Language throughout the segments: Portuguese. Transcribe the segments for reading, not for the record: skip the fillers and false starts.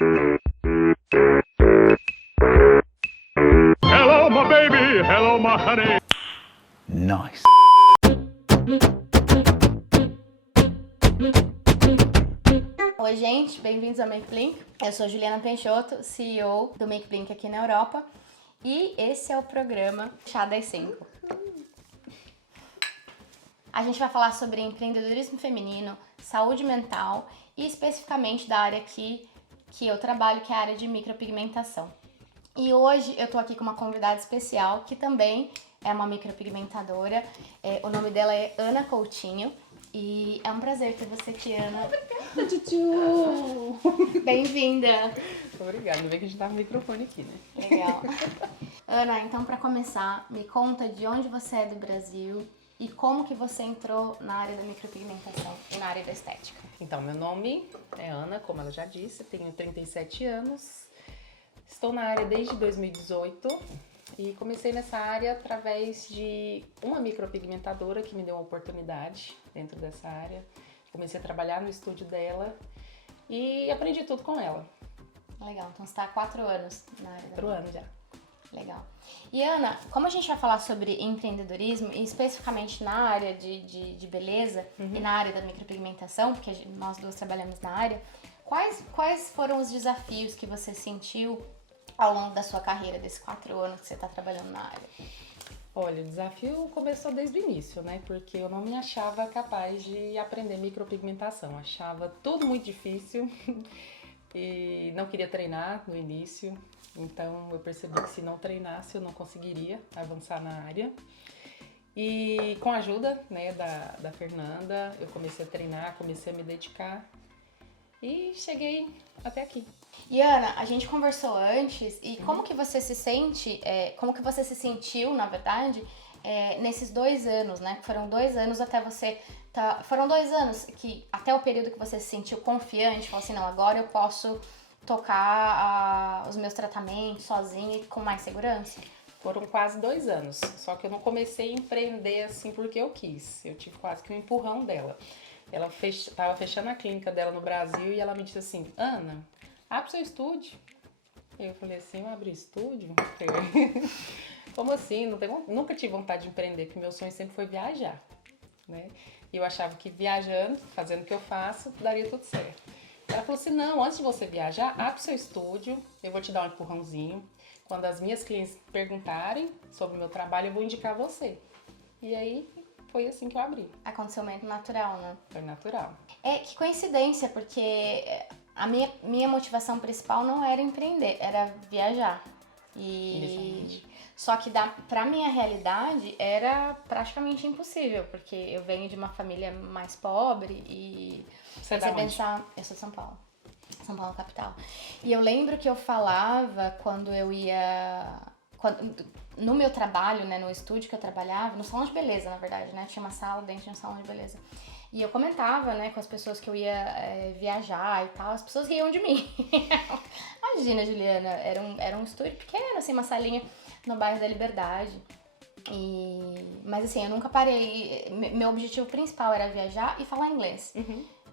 Hello, my baby. Hello, my honey. Nice. Oi, gente, bem-vindos ao Make Blink. Eu sou Juliana Peixoto, CEO do Make Blink aqui na Europa, e esse é o programa Chá das 5. A gente vai falar sobre empreendedorismo feminino, saúde mental e especificamente da área que eu trabalho, que é a área de micropigmentação. E hoje eu tô aqui com uma convidada especial que também é uma micropigmentadora. O nome dela é Ana Coutinho e é um prazer ter você aqui, Ana. Obrigada, Tchu! Bem-vinda! Obrigada, ainda bem que a gente tá no microfone aqui, né? Legal. Ana, então pra começar, me conta de onde você é do Brasil e como que você entrou na área da micropigmentação e na área da estética. Então, meu nome é Ana, como ela já disse, tenho 37 anos, estou na área desde 2018 e comecei nessa área através de uma micropigmentadora que me deu uma oportunidade dentro dessa área. Comecei a trabalhar no estúdio dela e aprendi tudo com ela. Legal, então você tá há 4 anos na área da 4 anos já. Legal. E Ana, como a gente vai falar sobre empreendedorismo, e especificamente na área de beleza e na área da micropigmentação, porque nós duas trabalhamos na área, quais foram os desafios que você sentiu ao longo da sua carreira, desses 4 anos que você está trabalhando na área? Olha, o desafio começou desde o início, né? Porque eu não me achava capaz de aprender micropigmentação. Achava tudo muito difícil e não queria treinar no início. Então eu percebi que se não treinasse eu não conseguiria avançar na área. E com a ajuda, né, da Fernanda, eu comecei a treinar, comecei a me dedicar e cheguei até aqui. E Ana, a gente conversou antes e como que você se sente, como que você se sentiu, na verdade, nesses 2 anos, né? Foram 2 anos até você... Foram 2 anos que, até o período que você se sentiu confiante, falou assim, não, agora eu posso tocar os meus tratamentos sozinha e com mais segurança? Foram quase 2 anos, só que eu não comecei a empreender assim porque eu quis. Eu tive quase que um empurrão dela. Ela estava fechando a clínica dela no Brasil e ela me disse assim, Ana, abre seu estúdio. Eu falei assim, eu abri estúdio? Como assim? Nunca tive vontade de empreender, porque meu sonho sempre foi viajar, né? E eu achava que viajando, fazendo o que eu faço, daria tudo certo. Ela falou assim, não, antes de você viajar, abre seu estúdio, eu vou te dar um empurrãozinho. Quando as minhas clientes perguntarem sobre o meu trabalho, eu vou indicar você. E aí, foi assim que eu abri. Aconteceu meio natural, né? Foi natural. Que coincidência, porque a minha motivação principal não era empreender, era viajar. Inicialmente. Só que pra minha realidade era praticamente impossível, porque eu venho de uma família mais pobre e Você é da onde? eu sou de São Paulo. São Paulo capital. E eu lembro que eu falava quando eu ia... no meu trabalho, né, no estúdio que eu trabalhava, no salão de beleza, na verdade, né? Tinha uma sala dentro de um salão de beleza. E eu comentava, né, com as pessoas que eu ia viajar e tal, as pessoas riam de mim. Imagina, Juliana, era um estúdio pequeno, assim, uma salinha no bairro da Liberdade. Mas assim, eu nunca parei. Meu objetivo principal era viajar e falar inglês.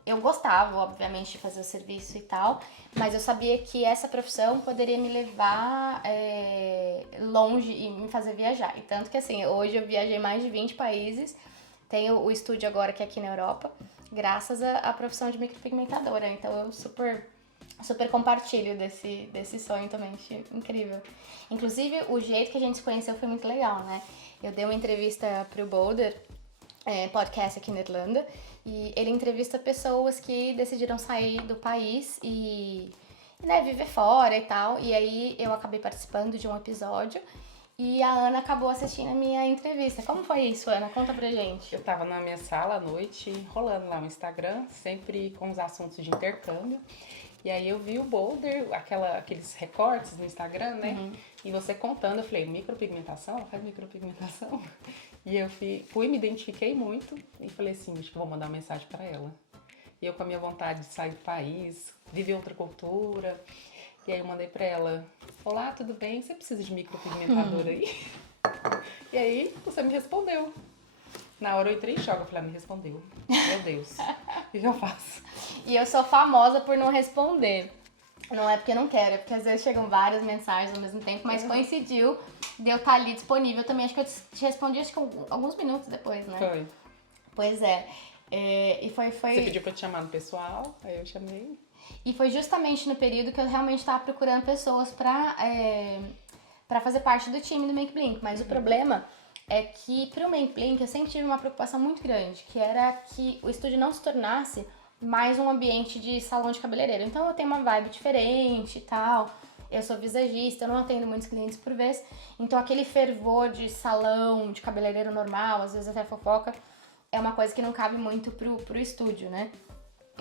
Eu gostava, obviamente, de fazer o serviço e tal, mas eu sabia que essa profissão poderia me levar longe e me fazer viajar. E tanto que, assim, hoje eu viajei mais de 20 países, tenho o estúdio agora que é aqui na Europa, graças à profissão de micropigmentadora. Então eu super compartilho desse sonho também, achei incrível. Inclusive, o jeito que a gente se conheceu foi muito legal, né? Eu dei uma entrevista pro Boulder, podcast aqui na Irlanda, e ele entrevista pessoas que decidiram sair do país e né, viver fora e tal. E aí eu acabei participando de um episódio e a Ana acabou assistindo a minha entrevista. Como foi isso, Ana? Conta pra gente. Eu tava na minha sala à noite, rolando lá o Instagram, sempre com os assuntos de intercâmbio. E aí eu vi o Boulder, aqueles recortes no Instagram, né? E você contando, eu falei, micropigmentação? Ela faz micropigmentação? E eu me identifiquei muito e falei assim, acho que eu vou mandar uma mensagem pra ela. E eu com a minha vontade de sair do país, viver outra cultura. E aí eu mandei pra ela, olá, tudo bem? Você precisa de micropigmentador aí? E aí você me respondeu. Na hora eu entrei em choque, eu falei, me respondeu. Meu Deus, o que eu faço? E eu sou famosa por não responder. Não é porque eu não quero, é porque às vezes chegam várias mensagens ao mesmo tempo, mas coincidiu de eu estar ali disponível também. Acho que eu te respondi acho que alguns minutos depois, né? Foi. Pois é. E foi... Você pediu pra eu te chamar no pessoal, aí eu chamei. E foi justamente no período que eu realmente estava procurando pessoas pra fazer parte do time do Make Blink. Mas o problema é que pro Make Blink eu sempre tive uma preocupação muito grande, que era que o estúdio não se tornasse mais um ambiente de salão de cabeleireiro. Então eu tenho uma vibe diferente e tal. Eu sou visagista, eu não atendo muitos clientes por vez. Então aquele fervor de salão, de cabeleireiro normal, às vezes até fofoca, é uma coisa que não cabe muito pro estúdio, né?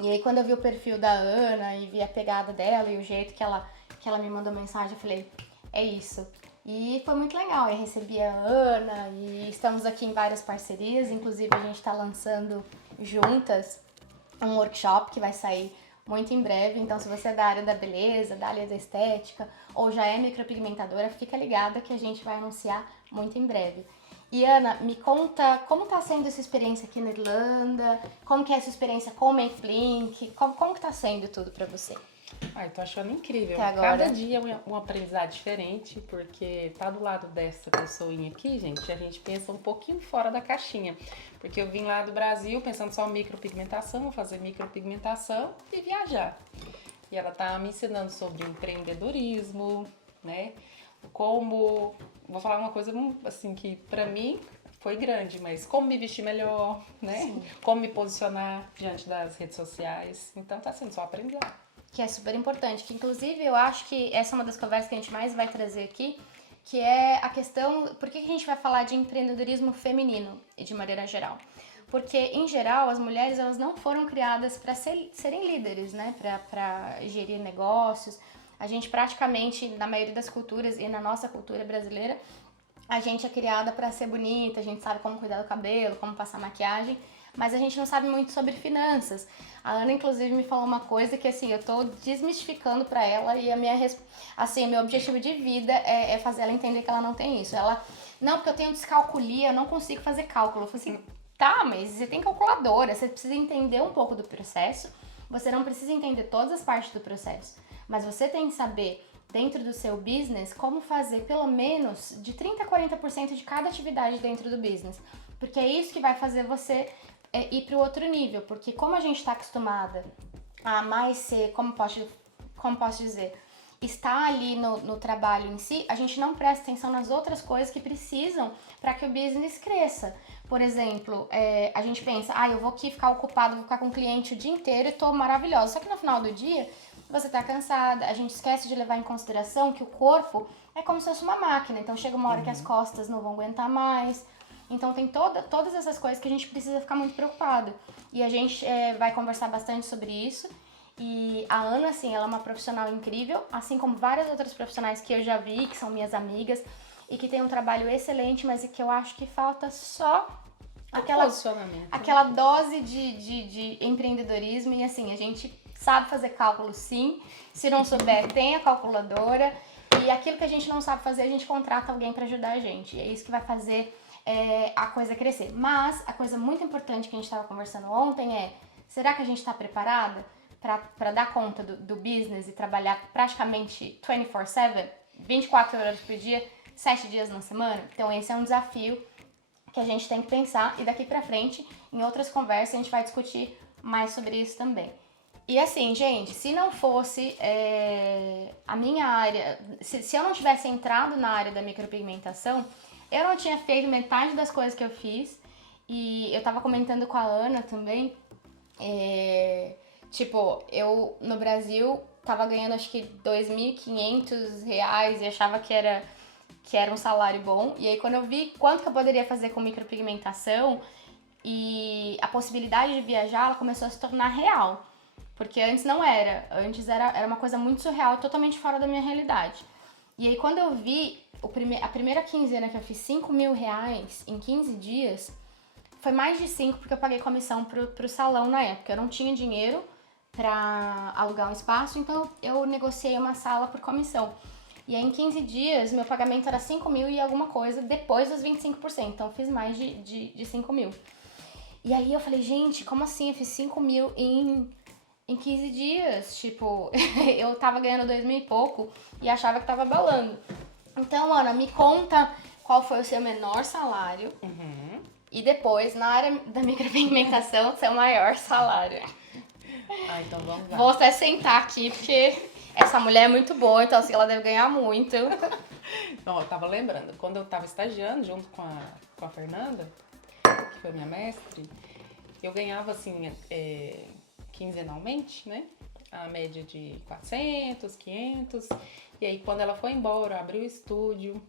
E aí quando eu vi o perfil da Ana e vi a pegada dela e o jeito que ela me mandou mensagem, eu falei, é isso. E foi muito legal, eu recebi a Ana e estamos aqui em várias parcerias, inclusive a gente tá lançando juntas um workshop que vai sair muito em breve, então se você é da área da beleza, da área da estética ou já é micropigmentadora, fica ligada que a gente vai anunciar muito em breve. E Ana, me conta como tá sendo essa experiência aqui na Irlanda, como que é a sua experiência com o Make Blink, como que tá sendo tudo pra você? Ai, tô achando incrível. Até agora. Cada dia é um aprendizado diferente, porque tá do lado dessa pessoinha aqui, gente, a gente pensa um pouquinho fora da caixinha. Porque eu vim lá do Brasil pensando só em micropigmentação, vou fazer micropigmentação e viajar. E ela tá me ensinando sobre empreendedorismo, né? Como... Vou falar uma coisa assim que pra mim foi grande, mas como me vestir melhor, né? Sim. Como me posicionar diante das redes sociais. Então tá sendo só aprendizado. Que é super importante, que inclusive eu acho que essa é uma das conversas que a gente mais vai trazer aqui, que é a questão, por que a gente vai falar de empreendedorismo feminino e de maneira geral? Porque, em geral, as mulheres elas não foram criadas para serem líderes, né? Para gerir negócios. A gente praticamente, na maioria das culturas e na nossa cultura brasileira, a gente é criada para ser bonita, a gente sabe como cuidar do cabelo, como passar maquiagem, mas a gente não sabe muito sobre finanças. A Ana, inclusive, me falou uma coisa que, assim, eu tô desmistificando pra ela e meu objetivo de vida é fazer ela entender que ela não tem isso. Ela, não, porque eu tenho descalculia, eu não consigo fazer cálculo. Eu falei assim, tá, mas você tem calculadora, você precisa entender um pouco do processo, você não precisa entender todas as partes do processo, mas você tem que saber, dentro do seu business, como fazer pelo menos de 30% a 40% de cada atividade dentro do business. Porque é isso que vai fazer você ir para o outro nível, porque como a gente está acostumada a mais ser, como posso dizer, estar ali no trabalho em si, a gente não presta atenção nas outras coisas que precisam para que o business cresça. Por exemplo, a gente pensa, eu vou aqui ficar ocupado, vou ficar com o cliente o dia inteiro e tô maravilhosa. Só que no final do dia, você tá cansada, a gente esquece de levar em consideração que o corpo é como se fosse uma máquina, então chega uma hora que as costas não vão aguentar mais. Então tem todas essas coisas que a gente precisa ficar muito preocupado. E a gente vai conversar bastante sobre isso. E a Ana, assim, ela é uma profissional incrível, assim como várias outras profissionais que eu já vi, que são minhas amigas, e que tem um trabalho excelente, mas que eu acho que falta só aquela dose de empreendedorismo. E assim, a gente sabe fazer cálculo sim, se não souber, tem a calculadora. E aquilo que a gente não sabe fazer, a gente contrata alguém para ajudar a gente. E é isso que vai fazer a coisa crescer. Mas a coisa muito importante que a gente estava conversando ontem é, será que a gente está preparada para dar conta do business e trabalhar praticamente 24/7, 24 horas por dia, 7 dias na semana? Então esse é um desafio que a gente tem que pensar, e daqui pra frente, em outras conversas, a gente vai discutir mais sobre isso também. E assim, gente, se não fosse a minha área, se eu não tivesse entrado na área da micropigmentação, eu não tinha feito metade das coisas que eu fiz. E eu tava comentando com a Ana também, eu no Brasil tava ganhando acho que R$2.500 e achava que era um salário bom. E aí quando eu vi quanto que eu poderia fazer com micropigmentação e a possibilidade de viajar, ela começou a se tornar real. Porque antes não era. Antes era uma coisa muito surreal, totalmente fora da minha realidade. E aí quando eu vi a primeira quinzena que eu fiz R$5.000 em 15 dias, foi mais de 5 porque eu paguei comissão pro salão na época. Eu não tinha dinheiro pra alugar um espaço, então eu negociei uma sala por comissão. E aí em 15 dias, meu pagamento era 5.000 e alguma coisa, depois dos 25%. Então eu fiz mais de 5.000. E aí eu falei, gente, como assim? Eu fiz 5.000 em 15 dias. Tipo, eu tava ganhando 2.000 e pouco e achava que tava balando. Então, Ana, me conta qual foi o seu menor salário e depois, na área da micropigmentação, seu maior salário. Ah, então vamos lá. Vou até sentar aqui, porque essa mulher é muito boa, então assim, ela deve ganhar muito. Então, eu tava lembrando, quando eu tava estagiando junto com a Fernanda, que foi minha mestre, eu ganhava assim, quinzenalmente, né? A média de 400, 500. E aí, quando ela foi embora, eu abri o estúdio,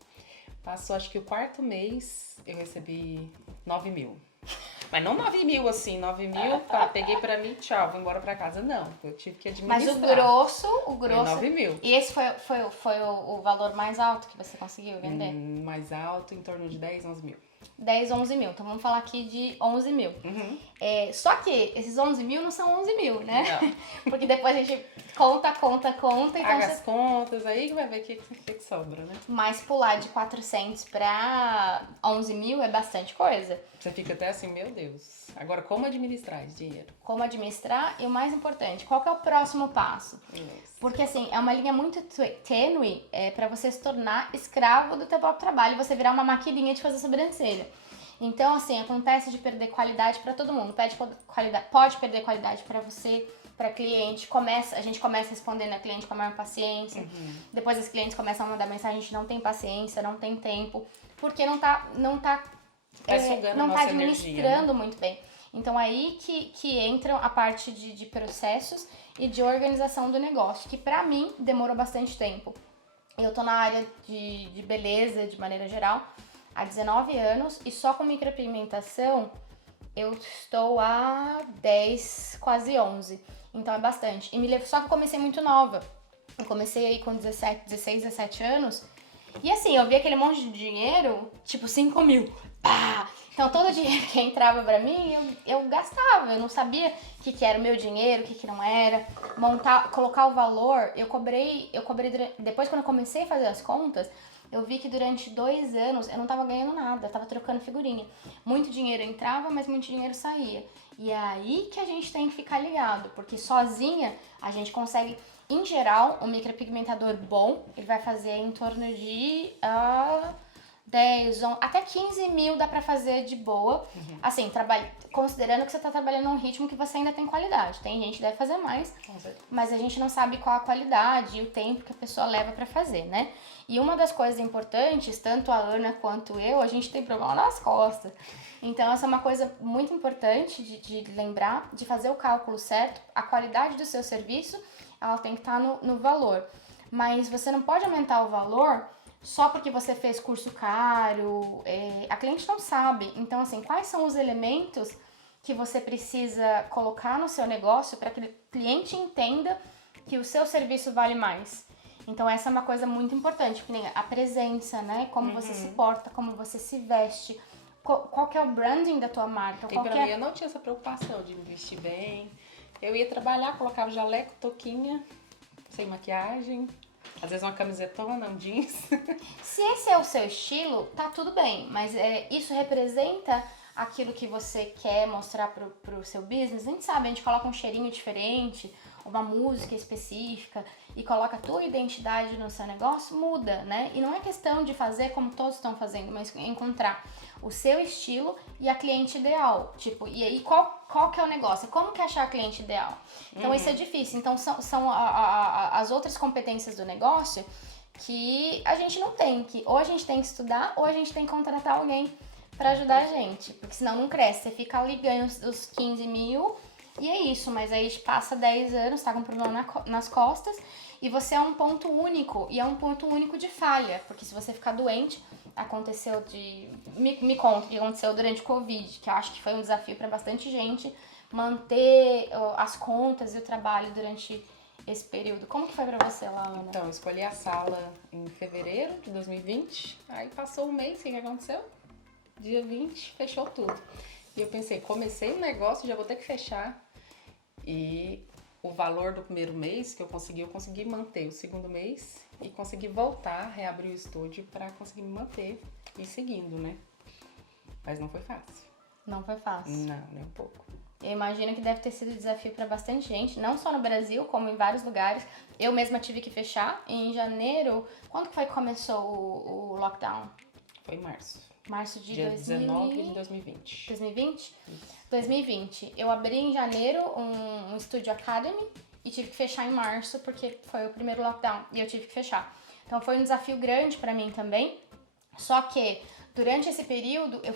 passou acho que o 4º mês, eu recebi 9.000. Mas não 9.000 assim, 9.000, tá, peguei pra mim, tchau, vou embora pra casa. Não, eu tive que administrar. Mas o Foi grosso... 9.000. E esse foi o valor mais alto que você conseguiu vender? Mais alto, em torno de 10, 11 mil. 10, 11 mil. Então vamos falar aqui de 11 mil. Só que esses 11 mil não são 11 mil, né? Não. Porque depois a gente conta. Então Paga as contas, aí que vai ver o que sobra, né? Mas pular de 400 pra 11 mil é bastante coisa. Você fica até assim, meu Deus. Agora, como administrar esse dinheiro? Como administrar e o mais importante, qual que é o próximo passo? Isso. Porque assim, é uma linha muito tênue pra você se tornar escravo do teu próprio trabalho e você virar uma maquininha de fazer sobrancelha. Então, assim, acontece de perder qualidade pra todo mundo. Pode perder qualidade pra você, pra cliente. A gente começa respondendo a cliente com a maior paciência. Depois os clientes começam a mandar mensagem, a gente não tem paciência, não tem tempo, porque não tá sugando a nossa administrando energia, né? muito bem. Então aí que entram a parte de processos e de organização do negócio, que pra mim demorou bastante tempo. Eu tô na área de beleza de maneira geral há 19 anos e só com micropigmentação eu estou há 10, quase 11. Então é bastante. Só que eu comecei muito nova. Eu comecei aí com 16, 17 anos. E assim, eu vi aquele monte de dinheiro, tipo 5 mil. Pá! Então todo o dinheiro que entrava pra mim, eu gastava. Eu não sabia o que era o meu dinheiro, o que não era. Colocar o valor, eu cobrei depois quando eu comecei a fazer as contas, eu vi que durante 2 anos eu não tava ganhando nada, eu tava trocando figurinha. Muito dinheiro entrava, mas muito dinheiro saía. E é aí que a gente tem que ficar ligado, porque sozinha a gente consegue, em geral, um micropigmentador bom, ele vai fazer em torno de 10, 11, até 15 mil dá pra fazer de boa. Assim, considerando que você tá trabalhando num ritmo que você ainda tem qualidade. Tem gente que deve fazer mais, mas a gente não sabe qual a qualidade e o tempo que a pessoa leva pra fazer, né? E uma das coisas importantes, tanto a Ana quanto eu, a gente tem problema nas costas. Então essa é uma coisa muito importante de lembrar, de fazer o cálculo certo. A qualidade do seu serviço, ela tem que estar no valor. Mas você não pode aumentar o valor só porque você fez curso caro. A cliente não sabe. Então, assim, quais são os elementos que você precisa colocar no seu negócio para que o cliente entenda que o seu serviço vale mais? Então, essa é uma coisa muito importante, que nem a presença, né? Como você se porta, como você se veste, qual que é o branding da tua marca. E pra mim, eu não tinha essa preocupação de me vestir bem. Eu ia trabalhar, colocava jaleco, touquinha, sem maquiagem, às vezes uma camisetona, um jeans. Se esse é o seu estilo, tá tudo bem, mas isso representa aquilo que você quer mostrar pro seu business? A gente sabe, a gente coloca um cheirinho diferente, uma música específica e coloca a tua identidade no seu negócio, muda, né? E não é questão de fazer como todos estão fazendo, mas encontrar o seu estilo e a cliente ideal. Tipo, e aí qual que é o negócio? Como que é achar a cliente ideal? Então isso é difícil. Então são as outras competências do negócio que a gente não tem, que ou a gente tem que estudar ou a gente tem que contratar alguém pra ajudar a gente, porque senão não cresce. Você fica ali, ganha os 15 mil e é isso, mas aí passa 10 anos, tá com um problema nas costas e você é um ponto único, e é um ponto único de falha, porque se você ficar doente, aconteceu me conta o que aconteceu durante o Covid, que eu acho que foi um desafio pra bastante gente manter as contas e o trabalho durante esse período. Como que foi pra você lá, Ana? Então, eu escolhi a sala em fevereiro de 2020, aí passou um mês, o que aconteceu? Dia 20, fechou tudo. E eu pensei, comecei um negócio, já vou ter que fechar. E o valor do primeiro mês que eu consegui manter o segundo mês e consegui voltar, reabrir o estúdio para conseguir me manter e seguindo, né? Mas não foi fácil. Não foi fácil. Não, nem um pouco. Eu imagino que deve ter sido desafio para bastante gente, não só no Brasil, como em vários lugares. Eu mesma tive que fechar. E em janeiro, quando foi que começou o lockdown? Foi em março. Março de Dia 19 de 2020. 2020? 2020. Eu abri em janeiro um Studio Academy e tive que fechar em março porque foi o primeiro lockdown e eu tive que fechar. Então foi um desafio grande pra mim também. Só que durante esse período eu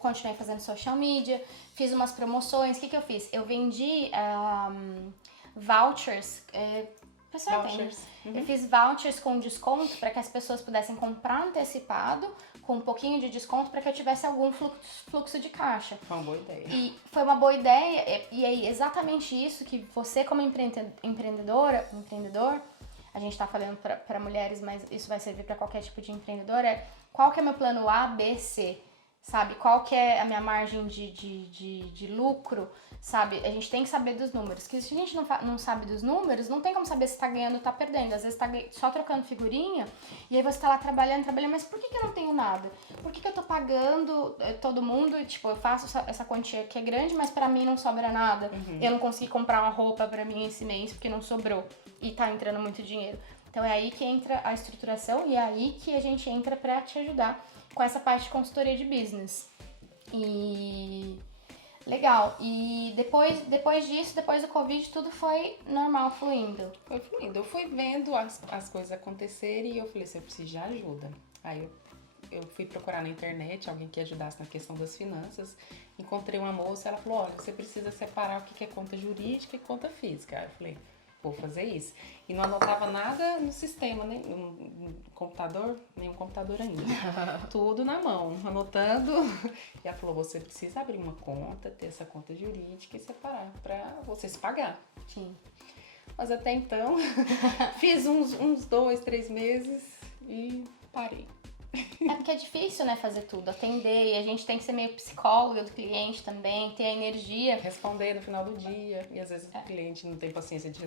continuei fazendo social media, fiz umas promoções. O que eu fiz? Eu vendi vouchers. Pessoal, eu fiz vouchers com desconto para que as pessoas pudessem comprar antecipado com um pouquinho de desconto para que eu tivesse algum fluxo de caixa. Foi uma boa ideia. E foi uma boa ideia, e é exatamente isso que você como empreendedor, a gente tá falando para mulheres, mas isso vai servir para qualquer tipo de empreendedor, qual que é meu plano A, B, C, sabe? Qual que é a minha margem de lucro, sabe? A gente tem que saber dos números, que se a gente não sabe dos números, não tem como saber se tá ganhando ou tá perdendo. Às vezes tá só trocando figurinha, e aí você tá lá trabalhando, mas por que eu não tenho nada? Por que eu tô pagando todo mundo, e, tipo, eu faço essa quantia que é grande, mas pra mim não sobra nada. Eu não consegui comprar uma roupa pra mim esse mês porque não sobrou, e tá entrando muito dinheiro. Então é aí que entra a estruturação, e é aí que a gente entra pra te ajudar com essa parte de consultoria de business. E legal. E depois disso, depois do Covid, tudo foi normal, fluindo. Foi fluindo. Eu fui vendo as coisas acontecerem e eu falei assim, eu preciso de ajuda. Aí eu fui procurar na internet alguém que ajudasse na questão das finanças. Encontrei uma moça, ela falou, olha, você precisa separar o que é conta jurídica e conta física. Aí eu falei, vou fazer isso. E não anotava nada no sistema, nem no computador, nenhum computador ainda. Tudo na mão, anotando. E ela falou, você precisa abrir uma conta, ter essa conta jurídica e separar pra você se pagar. Sim. Mas até então, fiz uns 2, 3 meses e parei. É porque é difícil, né, fazer tudo, atender, e a gente tem que ser meio psicóloga do cliente também, ter a energia. Responder no final do dia, e às vezes o cliente não tem paciência de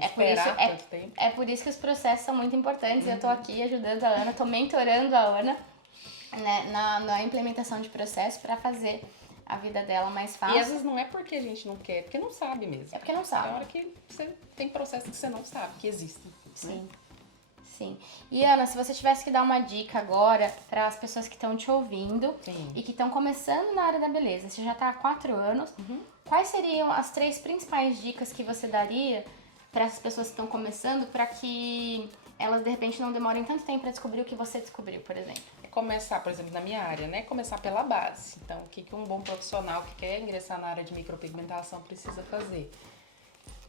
esperar tanto tempo. É por isso que os processos são muito importantes, eu tô aqui ajudando a Ana, tô mentorando a Ana, né, na implementação de processos pra fazer a vida dela mais fácil. E às vezes não é porque a gente não quer, é porque não sabe mesmo. É porque não sabe. É hora que você tem processos que você não sabe, que existem. Sim. Né? Sim. E Ana, se você tivesse que dar uma dica agora para as pessoas que estão te ouvindo e que estão começando na área da beleza, você já está há 4 anos, quais seriam as 3 principais dicas que você daria para essas pessoas que estão começando para que elas de repente não demorem tanto tempo para descobrir o que você descobriu, por exemplo? Começar, por exemplo, na minha área, né? Começar pela base. Então, o que um bom profissional que quer ingressar na área de micropigmentação precisa fazer?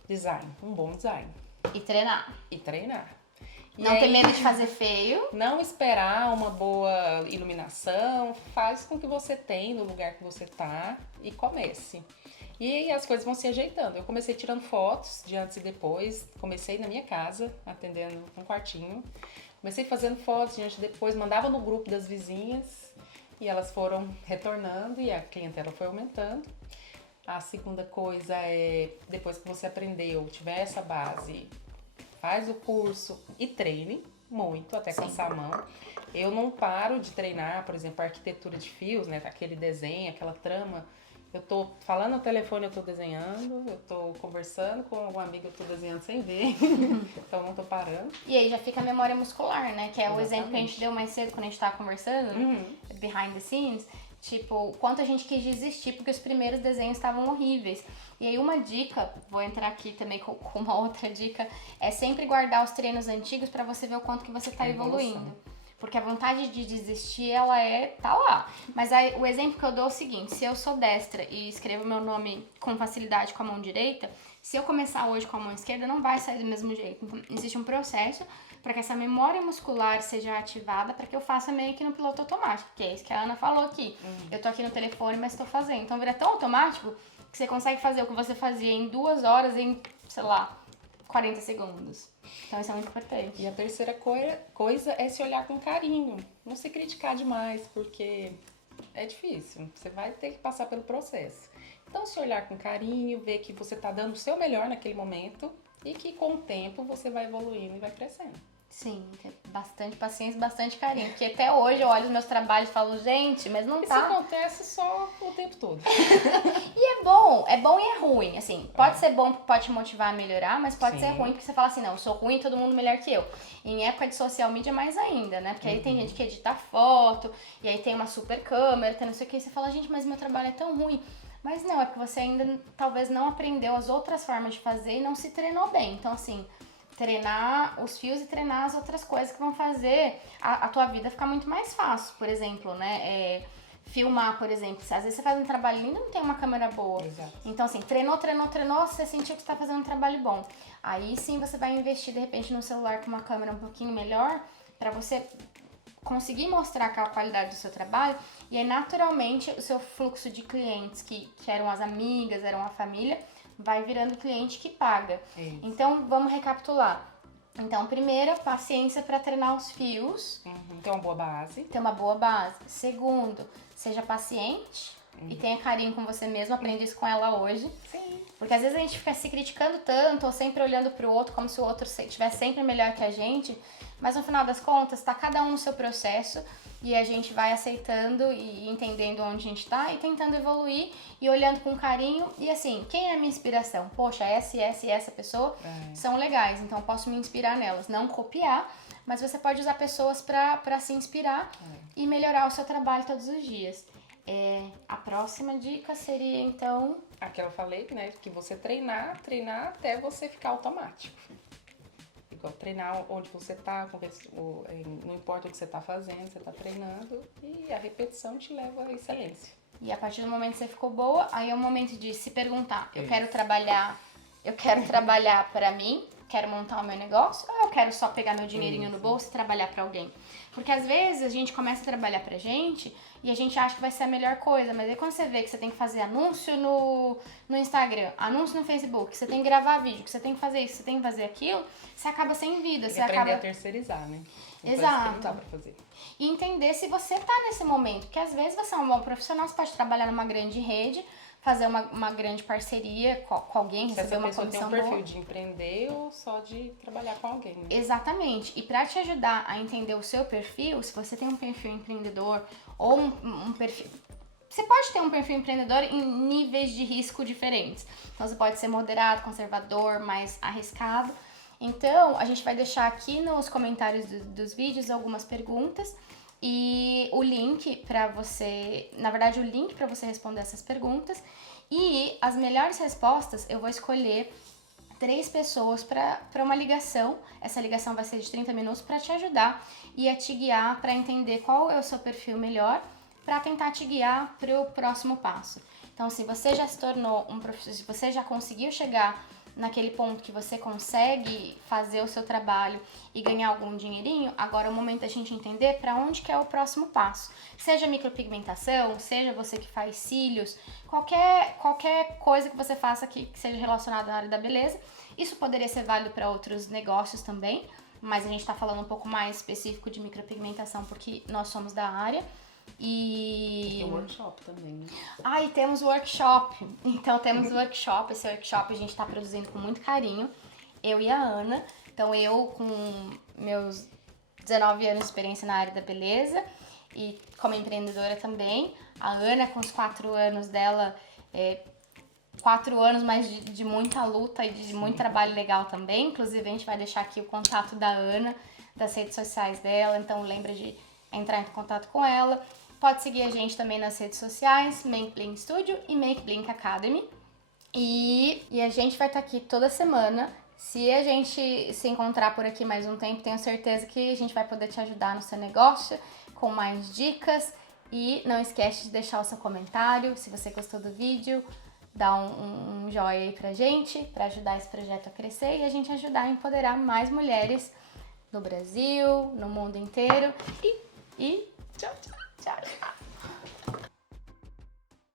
Design, um bom design. E treinar. E treinar. Não ter medo de fazer feio. Não esperar uma boa iluminação. Faz com que você tenha no lugar que você tá e comece. E aí as coisas vão se ajeitando. Eu comecei tirando fotos de antes e depois. Comecei na minha casa, atendendo um quartinho. Comecei fazendo fotos de antes e depois. Mandava no grupo das vizinhas. E elas foram retornando e a clientela foi aumentando. A segunda coisa é, depois que você aprendeu, tiver essa base, faz o curso e treine muito, até cansar a mão. Eu não paro de treinar, por exemplo, a arquitetura de fios, né? Aquele desenho, aquela trama. Eu tô falando no telefone, eu tô desenhando. Eu tô conversando com alguma amiga, eu tô desenhando sem ver. Então não tô parando. E aí já fica a memória muscular, né? Que é o Exatamente. exemplo que a gente deu mais cedo quando a gente tava conversando, behind the scenes. Tipo, o quanto a gente quis desistir porque os primeiros desenhos estavam horríveis. E aí uma dica, vou entrar aqui também com uma outra dica, é sempre guardar os treinos antigos pra você ver o quanto que você tá evoluindo. Porque a vontade de desistir, tá lá. Mas aí, o exemplo que eu dou é o seguinte, se eu sou destra e escrevo meu nome com facilidade com a mão direita, se eu começar hoje com a mão esquerda, não vai sair do mesmo jeito. Então, existe um processo para que essa memória muscular seja ativada, para que eu faça meio que no piloto automático, que é isso que a Ana falou aqui. Eu tô aqui no telefone, mas tô fazendo. Então, vira tão automático que você consegue fazer o que você fazia em 2 horas em, sei lá, 40 segundos. Então isso é muito importante. E a terceira coisa é se olhar com carinho. Não se criticar demais, porque é difícil. Você vai ter que passar pelo processo. Então se olhar com carinho, ver que você tá dando o seu melhor naquele momento e que com o tempo você vai evoluindo e vai crescendo. Sim, ter bastante paciência e bastante carinho. Porque até hoje eu olho os meus trabalhos e falo, gente, mas não Isso tá. acontece só o tempo todo. E é bom e é ruim. Assim, pode ser bom porque pode te motivar a melhorar, mas pode Sim. ser ruim porque você fala assim, não, eu sou ruim e todo mundo melhor que eu. E em época de social media, mais ainda, né? Porque aí tem gente que edita foto, e aí tem uma super câmera, tem não sei o que, e você fala, gente, mas meu trabalho é tão ruim. Mas não, é porque você ainda talvez não aprendeu as outras formas de fazer e não se treinou bem. Então, assim, treinar os fios e treinar as outras coisas que vão fazer a tua vida ficar muito mais fácil. Por exemplo, né? Filmar, por exemplo. Às vezes você faz um trabalho lindo e não tem uma câmera boa. Exato. Então, assim, treinou, você sentiu que você tá fazendo um trabalho bom. Aí sim você vai investir, de repente, no celular com uma câmera um pouquinho melhor pra você conseguir mostrar aquela qualidade do seu trabalho. E aí, naturalmente, o seu fluxo de clientes, que eram as amigas, eram a família, vai virando cliente que paga. Isso. Então, vamos recapitular. Então, primeiro, paciência para treinar os fios, Ter uma boa base. ter uma boa base. Segundo, seja paciente e tenha carinho com você mesmo. Aprendi isso com ela hoje. Sim. Porque às vezes a gente fica se criticando tanto ou sempre olhando pro outro como se o outro estivesse sempre melhor que a gente. Mas no final das contas, tá cada um no seu processo e a gente vai aceitando e entendendo onde a gente tá e tentando evoluir e olhando com carinho. E assim, quem é a minha inspiração? Poxa, essa e essa pessoa são legais, então eu posso me inspirar nelas. Não copiar, mas você pode usar pessoas pra se inspirar e melhorar o seu trabalho todos os dias. A próxima dica seria, então... Aquela eu falei, né? Que você treinar até você ficar automático. Igual treinar onde você tá, não importa o que você tá fazendo, você tá treinando e a repetição te leva à excelência. E a partir do momento que você ficou boa, aí é o momento de se perguntar, eu Isso. quero trabalhar para mim, quero montar o meu negócio, ou eu quero só pegar meu dinheirinho no bolso e trabalhar para alguém? Porque às vezes a gente começa a trabalhar pra gente e a gente acha que vai ser a melhor coisa, mas aí quando você vê que você tem que fazer anúncio no Instagram, anúncio no Facebook, que você tem que gravar vídeo, que você tem que fazer isso, que você tem que fazer aquilo, você acaba sem vida, Tem você que aprender acaba... a terceirizar, né? Exato. Que não dá pra fazer. E entender se você tá nesse momento, porque às vezes você é um bom profissional, você pode trabalhar numa grande rede, fazer uma grande parceria com alguém, Se receber essa uma pessoa tem comissão um perfil boa. de empreender ou só de trabalhar com alguém, né? Exatamente. E para te ajudar a entender o seu perfil, se você tem um perfil empreendedor ou um perfil... Você pode ter um perfil empreendedor em níveis de risco diferentes. Então você pode ser moderado, conservador, mais arriscado. Então a gente vai deixar aqui nos comentários dos vídeos algumas perguntas e o link para você... Na verdade, o link para você responder essas perguntas. E as melhores respostas eu vou escolher 3 pessoas para uma ligação. Essa ligação vai ser de 30 minutos para te ajudar e a te guiar para entender qual é o seu perfil melhor, para tentar te guiar para o próximo passo. Então, se você já se tornou um profissional, se você já conseguiu chegar naquele ponto que você consegue fazer o seu trabalho e ganhar algum dinheirinho, agora é o momento da gente entender para onde que é o próximo passo. Seja micropigmentação, seja você que faz cílios, qualquer coisa que você faça que seja relacionada à área da beleza. Isso poderia ser válido para outros negócios também, mas a gente está falando um pouco mais específico de micropigmentação porque nós somos da área. Tem um workshop também, né? E temos workshop. Então temos workshop. Esse workshop a gente tá produzindo com muito carinho. Eu e a Ana. Então eu com meus 19 anos de experiência na área da beleza e como empreendedora também. A Ana com os 4 anos dela, 4 anos mais de muita luta e de muito trabalho legal também. Inclusive a gente vai deixar aqui o contato da Ana, das redes sociais dela. Então lembra de entrar em contato com ela. Pode seguir a gente também nas redes sociais, Make Blink Studio e Make Blink Academy. E a gente vai estar aqui toda semana. Se a gente se encontrar por aqui mais um tempo, tenho certeza que a gente vai poder te ajudar no seu negócio, com mais dicas. E não esquece de deixar o seu comentário. Se você gostou do vídeo, dá um joinha aí pra gente, pra ajudar esse projeto a crescer e a gente ajudar a empoderar mais mulheres no Brasil, no mundo inteiro. E tchau, tchau, tchau.